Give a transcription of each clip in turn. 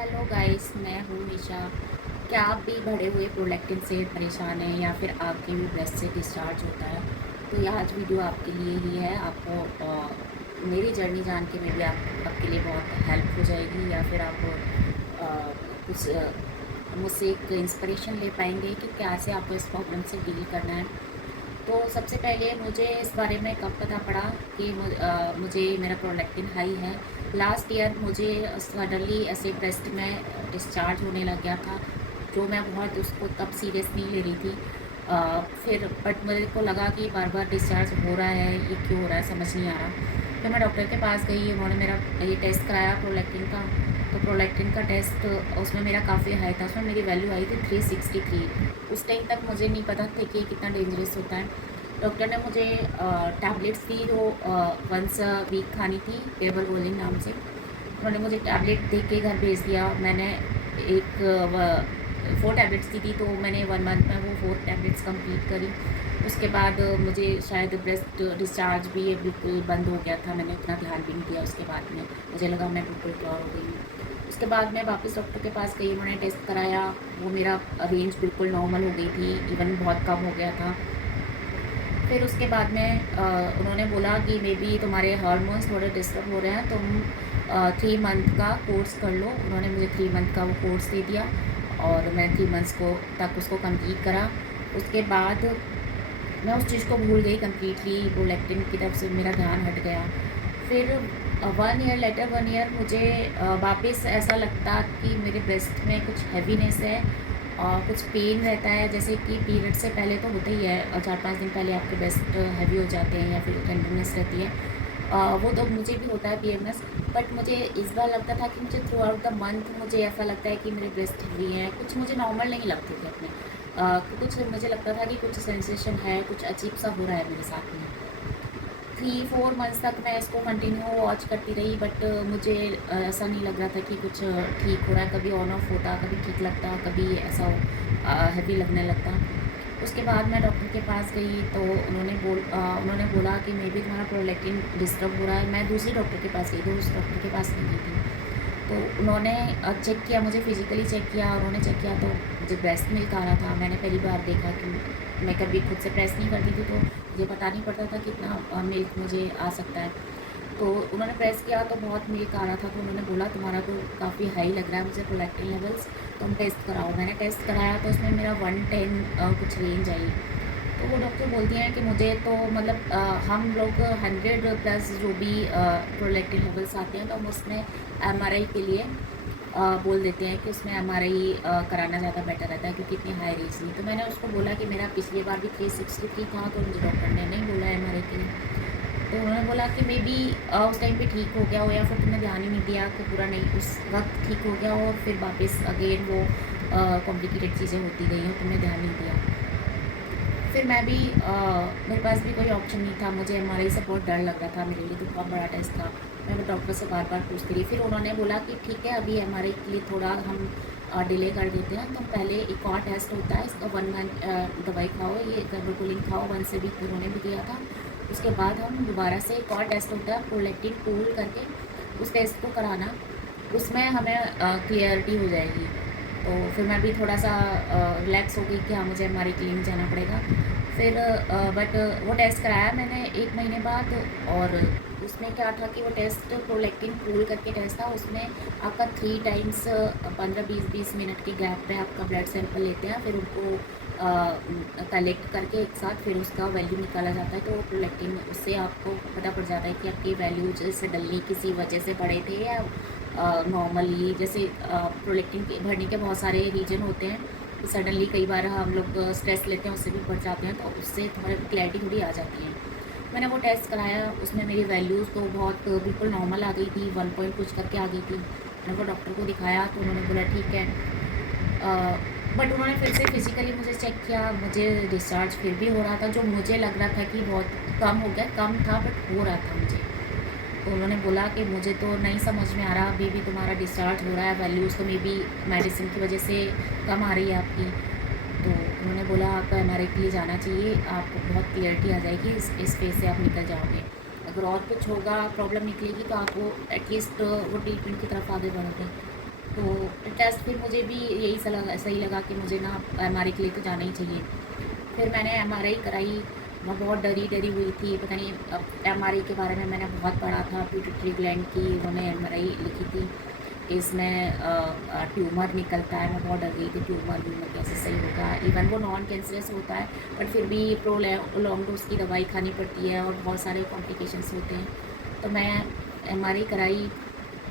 Hello guys, मैं हूँ निशा। क्या आप भी बढ़े हुए प्रोलैक्टिन से परेशान हैं या फिर आपके भी ब्रेस्ट से डिस्चार्ज होता है? तो यह आज वीडियो आपके लिए ही है। आपको मेरी जर्नी जान के में भी आपके लिए बहुत हेल्प हो जाएगी, या फिर आप कुछ मुझसे एक इंस्पिरेशन ले पाएंगे कि कैसे आपको इस प्रॉब्लम से डील करना है। तो सबसे पहले मुझे इस बारे में कब पता पड़ा कि मुझे मेरा प्रोलैक्टिन हाई है। लास्ट ईयर मुझे सडनली ऐसे ब्रेस्ट में डिस्चार्ज होने लग गया था, जो मैं बहुत उसको तब सीरियस नहीं ले रही थी। फिर बट मेरे को लगा कि बार बार डिस्चार्ज हो रहा है, ये क्यों हो रहा है समझ नहीं आ रहा। फिर मैं डॉक्टर के पास गई, उन्होंने मेरा ये टेस्ट कराया प्रोलैक्टिन का। तो प्रोलैक्टिन का टेस्ट उसमें मेरा काफ़ी हाई था, उसमें मेरी वैल्यू आई थी 363। उस टाइम तक मुझे नहीं पता था कि ये कितना डेंजरस होता है। डॉक्टर ने मुझे टैबलेट्स दी जो वंस वीक खानी थी, एवरगोलिन नाम से। उन्होंने मुझे टैबलेट दे के घर भेज दिया। मैंने एक 4 टैबलेट्स दी थी, तो मैंने 1 मंथ में वो 4 टैबलेट्स कंप्लीट करी। उसके बाद मुझे शायद ब्रेस्ट डिस्चार्ज भी ये बिल्कुल बंद हो गया था, मैंने उतना ध्यान भी नहीं दिया। उसके बाद में मुझे लगा मैं बिल्कुल क्योर हो गई हूँ। उसके बाद मैं वापस डॉक्टर के पास गई, उन्होंने टेस्ट कराया। वो मेरा रेंज बिल्कुल नॉर्मल हो गई थी, इवन बहुत कम हो गया था। फिर उसके बाद में उन्होंने बोला कि मे बी तुम्हारे हार्मोन्स थोड़े डिस्टर्ब हो रहे हैं, तुम 3 मंथ का कोर्स कर लो। उन्होंने मुझे 3 मंथ का वो कोर्स दे दिया और मैं 3 मंथ्स को तक उसको कंप्लीट करा। उसके बाद मैं उस चीज़ को भूल गई कम्प्लीटली, प्रोलैक्टिन की तरफ से मेरा ध्यान हट गया। फिर 1 ईयर लेटर 1 ईयर मुझे वापस ऐसा लगता कि मेरे ब्रेस्ट में कुछ हैवीनेस है और कुछ पेन रहता है, जैसे कि पीरियड से पहले तो होता ही है, 4-5 दिन पहले आपके ब्रेस्ट हैवी हो जाते हैं या फिर टेंडरनेस रहती है। वो तो मुझे भी होता है पीएमएस। बट मुझे इस बार लगता था कि मुझे थ्रू आउट द मंथ मुझे ऐसा लगता है कि मेरे ब्रेस्ट हैवी हैं, कुछ मुझे नॉर्मल नहीं लगते थे अपने। कुछ मुझे लगता था कि कुछ सेंसेशन है, कुछ अजीब सा हो रहा है मेरे साथ में। 3-4 मंथ्स तक मैं इसको कंटिन्यू वॉच करती रही, बट मुझे ऐसा नहीं लग रहा था कि कुछ ठीक हो रहा है। कभी ऑन ऑफ होता, कभी ठीक लगता, कभी ऐसा हैवी लगने लगता। उसके बाद मैं डॉक्टर के पास गई, तो उन्होंने बोला कि मे बी तुम्हारा प्रोलैक्टिन डिस्टर्ब हो रहा है। मैं दूसरी डॉक्टर के पास गई थी, उस डॉक्टर के पास नहीं गई थी। तो उन्होंने चेक किया, मुझे फिज़िकली चेक किया। उन्होंने चेक किया तो मुझे ब्रेस्ट मिल्क आ रहा था। मैंने पहली बार देखा कि मैं कभी खुद से प्रेस नहीं करती थी, तो मुझे पता नहीं पड़ता था कितना मिल्क मुझे आ सकता है। तो उन्होंने प्रेस किया तो बहुत मिल्क आ रहा था। तो उन्होंने बोला तुम्हारा तो काफ़ी हाई लग रहा है मुझे प्रोलैक्टिन लेवल्स, तुम टेस्ट कराओ। मैंने टेस्ट कराया तो उसमें मेरा 110 कुछ रेंज आई। तो वो डॉक्टर बोलती हैं कि मुझे तो मतलब हम लोग 100 प्लस जो भी प्रोलैक्टिन लेवल्स आते हैं, तो हम उसमें एमआरआई के लिए बोल देते हैं कि उसमें एमआरआई कराना ज़्यादा बेटर रहता है, क्योंकि इतनी हाई रेंज नहीं। तो मैंने उसको बोला कि मेरा पिछली बार भी 363 था, तो मुझे डॉक्टर ने नहीं बोला एमआरआई के लिए। तो उन्होंने बोला कि मे बी उस टाइम पे ठीक हो गया हो, या फिर तुमने ध्यान ही नहीं दिया कि पूरा नहीं उस वक्त ठीक हो गया हो, और फिर वापस अगेन वो कॉम्प्लिकेटेड चीज़ें होती गई हैं, तुमने ध्यान नहीं दिया। फिर मैं भी मेरे पास भी कोई ऑप्शन नहीं था, मुझे एमआरआई से बहुत डर लग रहा था, मेरे लिए तो बहुत बड़ा टेस्ट था। मैं डॉक्टर से बार बार पूछती रही। फिर उन्होंने बोला कि ठीक है, अभी एमआरआई के लिए थोड़ा हम डिले कर देते हैं, तो पहले एक और टेस्ट होता है, इसका 1 मंथ दवाई खाओ, ये कार्बोटोलिन खाओ, 1 से भी उन्होंने भी दिया था। उसके बाद हम दोबारा से एक और टेस्ट होता है प्रोलैक्टिन पूल करके, उस टेस्ट को कराना, उसमें हमें क्लियरिटी हो जाएगी। तो फिर मैं भी थोड़ा सा रिलैक्स हो गई कि हाँ, मुझे हमारी क्लिनिक जाना पड़ेगा। फिर बट वो टेस्ट कराया मैंने 1 महीने बाद, और उसमें क्या था कि वो टेस्ट प्रोलैक्टिन पूल करके टेस्ट था। उसमें आपका 3 टाइम्स 15-20 मिनट के गैप पे आपका ब्लड सैंपल लेते हैं, फिर उनको कलेक्ट करके एक साथ फिर उसका वैल्यू निकाला जाता है। तो प्रोलैक्टिन उससे आपको पता पड़ जाता है कि आपकी वैल्यू सडनली किसी वजह से बढ़े थे या नॉर्मली, जैसे प्रोलैक्टिन के बढ़ने के बहुत सारे रीजन होते हैं। सडनली कई बार हम लोग स्ट्रेस लेते हैं, उससे भी बढ़ जाते हैं, तो उससे थोड़ी क्लैरिटी थोड़ी आ जाती है। मैंने वो टेस्ट कराया, उसमें मेरी वैल्यूज़ तो बहुत बिल्कुल नॉर्मल आ गई थी, 1 पॉइंट कुछ करके आ गई थी। मैंने वो डॉक्टर को दिखाया तो उन्होंने बोला ठीक है। बट उन्होंने फिर से फिज़िकली मुझे चेक किया, मुझे डिस्चार्ज फिर भी हो रहा था, जो मुझे लग रहा था कि बहुत कम हो गया, कम था बट हो रहा था मुझे। तो उन्होंने बोला कि मुझे तो नहीं समझ में आ रहा, अभी भी तुम्हारा डिस्चार्ज हो रहा है, वैल्यूज़ तो मे बी मेडिसिन की वजह से कम आ रही है आपकी। तो उन्होंने बोला आपको एमआरआई के लिए जाना चाहिए, आपको बहुत क्लियरिटी आ जाएगी, इस फेज से आप निकल जाओगे। अगर और कुछ होगा, प्रॉब्लम निकलेगी, तो आप वो एटलीस्ट वो ट्रीटमेंट की तरफ आगे बढ़ोगे। तो टेस्ट फिर मुझे भी यही सही लगा कि मुझे ना एमआरआई के लिए तो जाना ही चाहिए। फिर मैंने एमआरआई कराई। मैं बहुत डरी डरी हुई थी, पता नहीं, अब एमआरआई के बारे में मैंने बहुत पढ़ा था, पिट्यूटरी ग्लैंड की उन्होंने एमआरआई लिखी थी कि इसमें ट्यूमर निकलता है। मैं बहुत डर गई थी, ट्यूमर कैसे सही होगा। इवन वो नॉन कैंसरस होता है, बट फिर भी लॉन्ग डोज की दवाई खानी पड़ती है और बहुत सारे कॉम्प्लिकेशंस होते हैं। तो मैं एमआरआई कराई,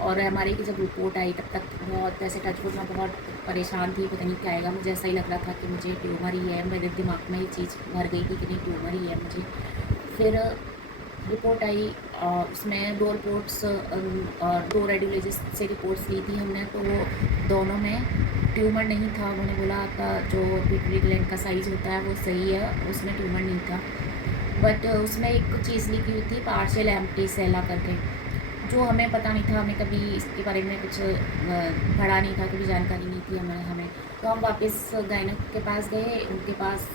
और एमआरआई की जब रिपोर्ट आई तब तक बहुत, ऐसे टचवुड, मैं बहुत परेशान थी, पता नहीं क्या आएगा। मुझे ऐसा ही लग रहा था कि मुझे ट्यूमर ही है, मेरे दिमाग में ये चीज़ भर गई थी कि नहीं, ट्यूमर ही है मुझे। फिर रिपोर्ट आई, उसमें 2 रिपोर्ट्स, 2 रेडियोलॉजिस्ट से रिपोर्ट्स ली थी हमने, तो वो दोनों में ट्यूमर नहीं था। उन्होंने बोला आपका जो पिट्यूटरी ग्लैंड का साइज़ होता है वो सही है, उसमें ट्यूमर नहीं था। बट उसमें एक चीज़ लिखी हुई थी, पार्शियल एम्प्टी सेला करके, जो हमें पता नहीं था, हमें कभी इसके बारे में कुछ पढ़ा नहीं था, कभी जानकारी नहीं थी हमें। तो हम वापस गायनेक के पास गए, उनके पास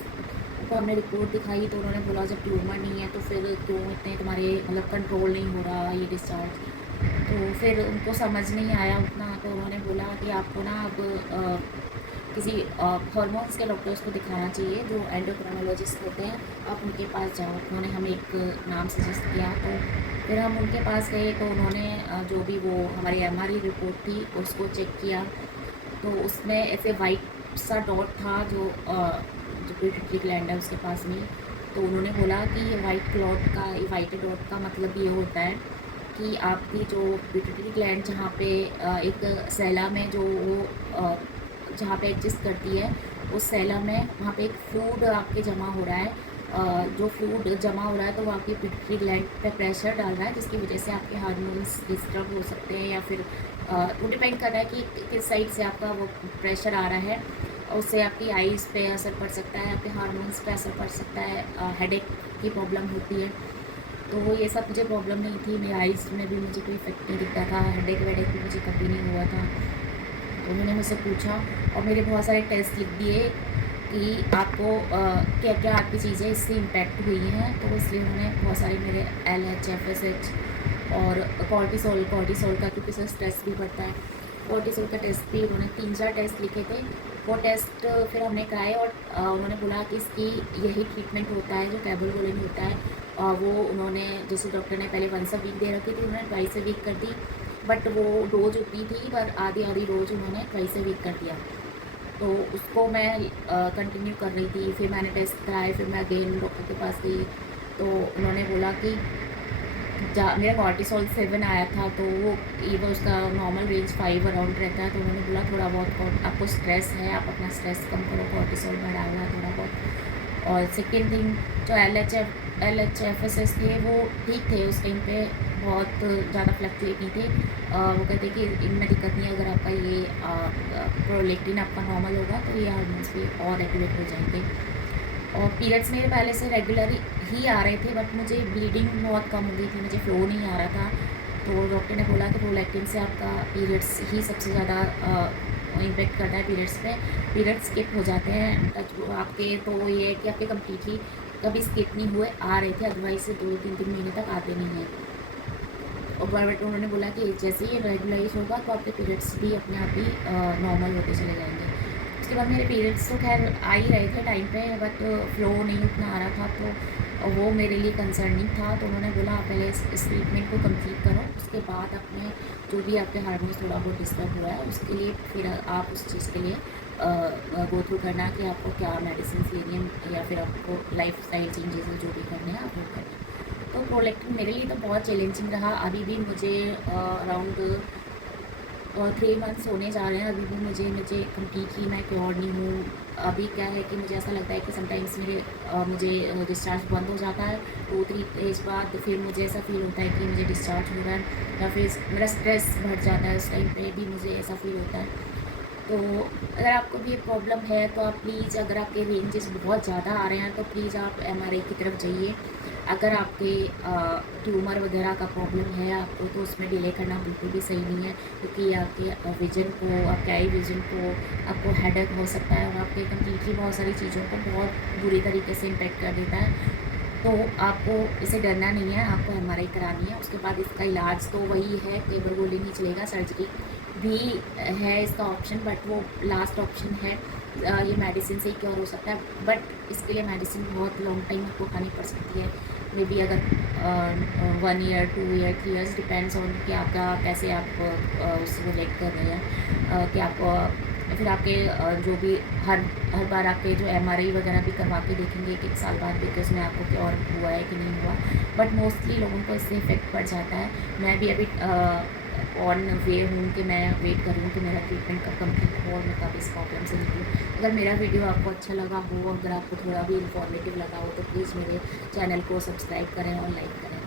तो हमने रिपोर्ट दिखाई, तो उन्होंने बोला जब ट्यूमर नहीं है तो फिर क्यों इतने तुम्हारे मतलब कंट्रोल नहीं हो रहा ये डिस्चार्ज। तो फिर उनको समझ नहीं आया उतना, तो उन्होंने बोला कि आपको ना अब किसी हॉर्मोन्स के डॉक्टर्स को दिखाना चाहिए, जो एंडोक्राइनोलॉजिस्ट होते हैं, आप उनके पास जाओ। उन्होंने हमें एक नाम सजेस्ट किया, तो फिर हम उनके पास गए। तो उन्होंने जो भी वो हमारी एमआरआई रिपोर्ट थी उसको चेक किया, तो उसमें ऐसे वाइट सा डॉट था, जो पिट्यूटरी ग्लैंड है उसके पास में। तो उन्होंने बोला कि ये वाइट डॉट का मतलब ये होता है कि आपकी जो पिट्यूटरी ग्लैंड जहाँ पे एक सेला में जो वो जहाँ पे एग्जिस्ट करती है, उस सेला में वहाँ पे एक फ्लूइड आपके जमा हो रहा है। जो फ्लूइड जमा हो रहा है तो वो आपकी पिट्यूटरी ग्लैंड पे प्रेशर डाल रहा है, जिसकी वजह से आपके हार्मोन्स डिस्टर्ब हो सकते हैं, या फिर वो डिपेंड कर रहा है कि किस साइड से आपका वो प्रेशर आ रहा है। उससे आपकी आईज़ पे असर पड़ सकता है, आपके हार्मोन्स पे असर पड़ सकता है, हेडेक की प्रॉब्लम होती है। तो ये सब मुझे प्रॉब्लम नहीं थी, मेरी आईज़ में भी मुझे कोई इफेक्ट नहीं दिखता था, हेडेक वेडेक भी मुझे कभी नहीं हुआ था। तो उन्होंने मुझसे पूछा और मेरे बहुत सारे टेस्ट लिख दिए कि आपको क्या क्या आपकी चीज़ें इससे इम्पैक्ट हुई हैं। तो इसलिए उन्होंने बहुत सारे मेरे LH FSH और कॉर्टिसोल का, क्योंकि इससे स्ट्रेस भी बढ़ता है, कॉर्टिसोल का टेस्ट भी उन्होंने 3-4 टेस्ट लिखे थे। वो टेस्ट फिर हमने कराए, और उन्होंने बोला कि इसकी यही ट्रीटमेंट होता है जो कैबोगोलिन होता है। वो उन्होंने, जैसे डॉक्टर ने पहले 1 वीक दे रखी थी, उन्होंने 2 वीक कर दी, बट वो डोज उतनी थी, पर आधी रोज़ उन्होंने 2 वीक कर दिया। तो उसको मैं कंटिन्यू कर रही थी। फिर मैंने टेस्ट कराए, फिर मैं अगेन डॉक्टर के पास गई, तो उन्होंने बोला कि मेरा कॉर्टिसोल 7 आया था, तो वो उसका नॉर्मल रेंज 5 अराउंड रहता है। तो उन्होंने बोला थोड़ा बहुत आपको स्ट्रेस है, आप अपना स्ट्रेस कम करो, कॉर्टिसोल बढ़ा हुआ है थोड़ा बहुत। और सेकेंड थिंग, जो LH FSS थे वो ठीक थे उस टाइम पे, बहुत ज़्यादा फ्लक्चुएट नहीं थे। वो कहते कि इनमें दिक्कत नहीं है, अगर आपका ये प्रोलेक्टिन आपका नॉर्मल होगा तो ये हार्मोन्स भी और रेगुलेट हो जाएंगे। और पीरियड्स मेरे पहले से रेगुलर ही आ रहे थे, बट मुझे ब्लीडिंग बहुत कम हो गई थी, मुझे फ्लो नहीं आ रहा था। तो डॉक्टर ने बोला कि प्रोलैक्टिन से आपका पीरियड्स ही सबसे ज़्यादा इम्पेक्ट करता है पीरियड्स पे। पीरियड्स स्किप हो जाते हैं आपके, तो ये है कि आपके कम्प्लीटली कभी स्किप नहीं हुए, आ रहे थे, अदरवाइज से 2-3 महीने तक आते नहीं हैं। और बट उन्होंने बोला कि जैसे ही रेगुलराइज होगा तो आपके पीरियड्स भी अपने आप ही नॉर्मल होते चले जाएंगे। उसके बाद मेरे पीरियड्स तो खैर आ ही रहे थे टाइम पे, बट फ्लो नहीं उतना आ रहा था, तो वो मेरे लिए कंसर्निंग था। तो उन्होंने बोला आप पहले इस ट्रीटमेंट को कंप्लीट करो, उसके बाद अपने जो भी आपके हार्मोन्स थोड़ा बहुत डिस्टर्ब हुआ है उसके लिए फिर आप उस चीज़ के लिए गो थ्रू करना कि आपको क्या मेडिसिन लेनी है, या फिर आपको लाइफ स्टाइल चेंजेस जो भी करने हैं आप वो करें। तो प्रोडक्ट मेरे लिए तो बहुत चैलेंजिंग रहा। अभी भी मुझे अराउंड 3 मंथ्स होने जा रहे हैं, अभी भी मुझे कम्प्लीटली मैं क्योर नहीं हूँ। अभी क्या है कि मुझे ऐसा लगता है कि समटाइम्स मुझे डिस्चार्ज बंद हो जाता है 2-3 डेज बाद, फिर मुझे ऐसा फील होता है कि मुझे डिस्चार्ज हो रहा है, या फिर मेरा स्ट्रेस बढ़ जाता है, उस टाइम पे भी मुझे ऐसा फील होता है। तो अगर आपको भी ये प्रॉब्लम है तो आप प्लीज़, अगर आपके रेंजेस बहुत ज़्यादा आ रहे हैं तो प्लीज़ आप एमआरआई की तरफ जाइए। अगर आपके ट्यूमर वगैरह का प्रॉब्लम है आपको, तो उसमें डिले करना बिल्कुल भी सही नहीं है, क्योंकि आपके विज़न को, आपके आई विज़न को, आपको हेडेक हो सकता है, और आपके कम्प्लीटली बहुत सारी चीज़ों को बहुत बुरी तरीके से इम्पेक्ट कर देता है। तो आपको इसे डरना नहीं है, आपको एमआरआई करानी है। उसके बाद इसका इलाज तो वही है, केबरगोली नहीं चलेगा, सर्जरी भी है इसका ऑप्शन, बट वो लास्ट ऑप्शन है। ये मेडिसिन से ही क्योर हो सकता है, बट इसके लिए मेडिसिन बहुत लॉन्ग टाइम आपको खानी पड़ सकती है। मे बी अगर 1 year 2 year 3 years, depends on कि आपका कैसे आप उससे रिलेट कर रहे हैं कि आप फिर आपके जो भी हर बार आपके जो MRI वगैरह भी करवा के देखेंगे कि 1 साल बाद भी कि उसमें आपको क्योर हुआ है कि नहीं हुआ। बट मोस्टली लोगों को इससे इफ़ेक्ट पड़ जाता है। मैं भी अभी ऑन वे हूँ कि मैं वेट कर रही हूँ कि मेरा ट्रीटमेंट कब कंप्लीट हो और मैं कब इस प्रॉब्लम से निकलूँ। अगर मेरा वीडियो आपको अच्छा लगा हो, अगर आपको थोड़ा भी इन्फॉर्मेटिव लगा हो, तो प्लीज़ मेरे चैनल को सब्सक्राइब करें और लाइक करें।